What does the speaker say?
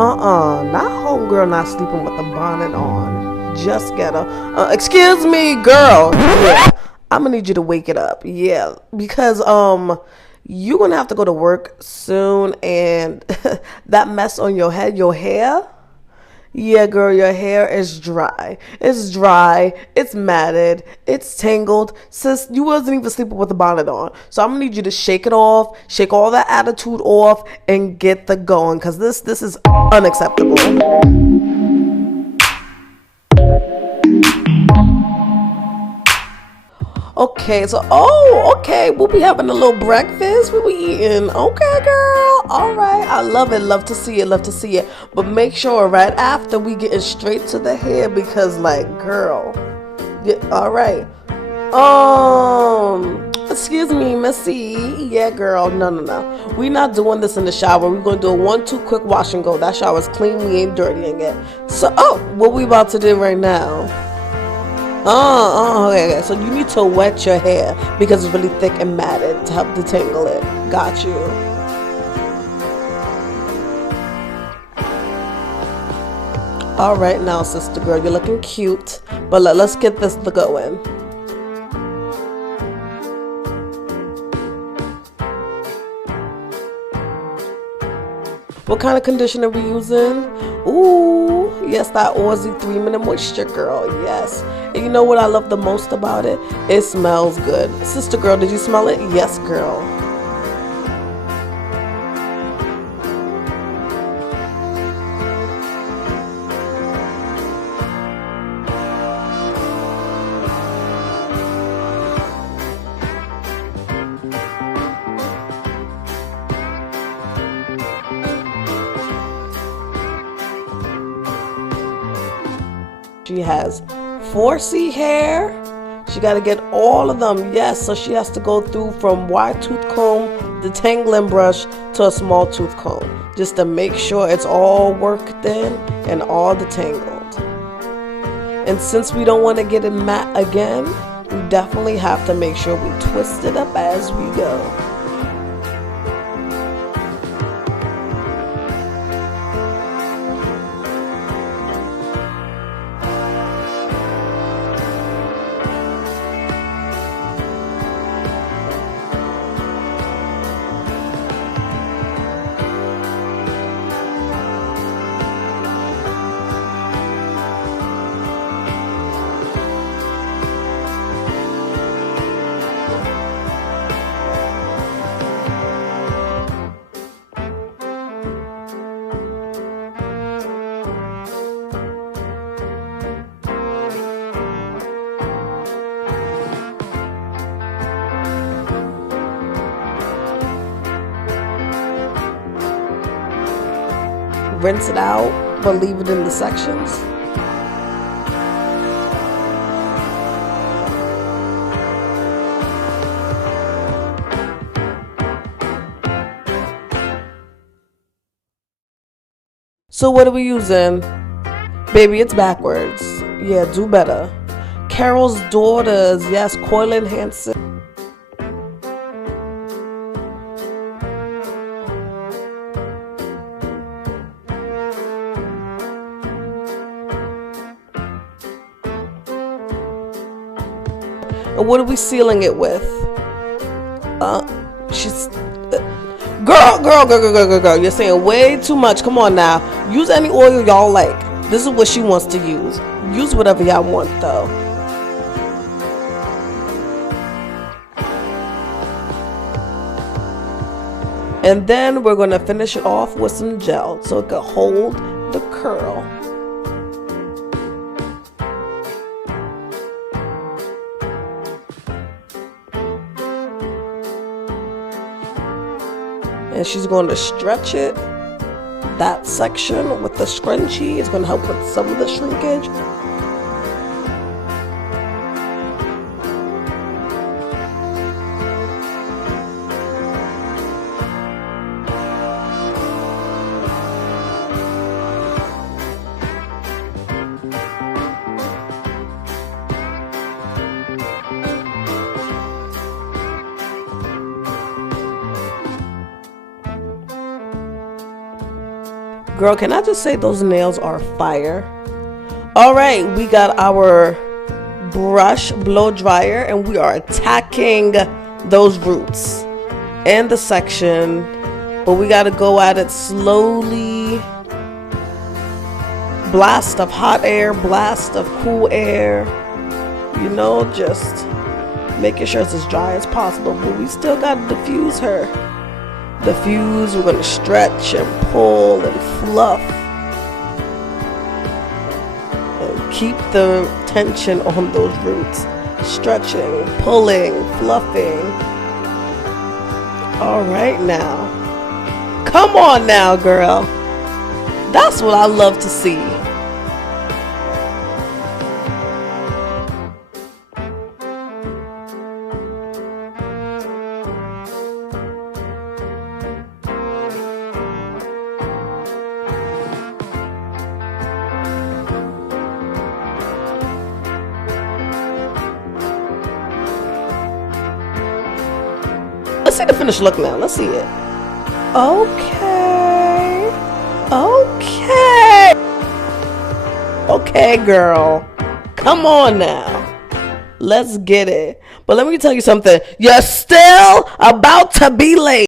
Not homegirl not sleeping with the bonnet on. Just get her. Excuse me, girl. Yeah, I'm gonna need you to wake it up. Yeah, because you're gonna have to go to work soon, and that mess on your head, your hair. Yeah, girl, your hair is dry. It's dry. It's matted. It's tangled. Sis, you wasn't even sleeping with the bonnet on. So I'm gonna need you to shake it off, shake all that attitude off, and get the going, because this is unacceptable. Okay, so okay, we'll be having a little breakfast. We'll be eating. Okay, girl. All right, I love it. Love to see it. Love to see it. But make sure right after we getting straight to the hair, because like, girl, yeah, all right. Excuse me, Missy. Yeah, girl. No. We not doing this in the shower. We're gonna do a 1-2 quick wash and go. That shower's clean. We ain't dirtying it. So, what we about to do right now? Okay. So you need to wet your hair because it's really thick and matted to help detangle it. Got you. All right, now, sister girl, you're looking cute, but let's get this going. What kind of conditioner are we using? Ooh, yes, that Aussie 3-minute moisture, girl. Yes. And you know what I love the most about it? It smells good. Sister girl, did you smell it? Yes, girl. She has 4C hair. She got to get all of them. Yes, so she has to go through from wide tooth comb, the tangling brush, to a small tooth comb, just to make sure it's all worked in and all detangled. And since we don't want to get it matte again, we definitely have to make sure we twist it up as we go. Rinse it out, but leave it in the sections. So what are we using? Baby, it's backwards. Yeah, do better. Carol's Daughters, yes, coil enhancer. And what are we sealing it with? She's girl. You're saying way too much. Come on now. Use any oil y'all like. This is what she wants to use. Use whatever y'all want though. And then we're gonna finish it off with some gel so it can hold the curl. And she's going to stretch it, that section with the scrunchie. It's going to help with some of the shrinkage. Girl, can I just say those nails are fire? All right, we got our brush blow dryer and we are attacking those roots and the section, but we got to go at it slowly. Blast of hot air, blast of cool air, you know, just making sure it's as dry as possible, but we still got to diffuse her. Diffuse, we're going to stretch and pull and fluff and keep the tension on those roots. Stretching, pulling, fluffing. All right now. Come on now, girl. That's what I love to see. Let's see the finished look now. Let's see it. Okay. Okay. Okay, girl. Come on now. Let's get it. But let me tell you something. You're still about to be late.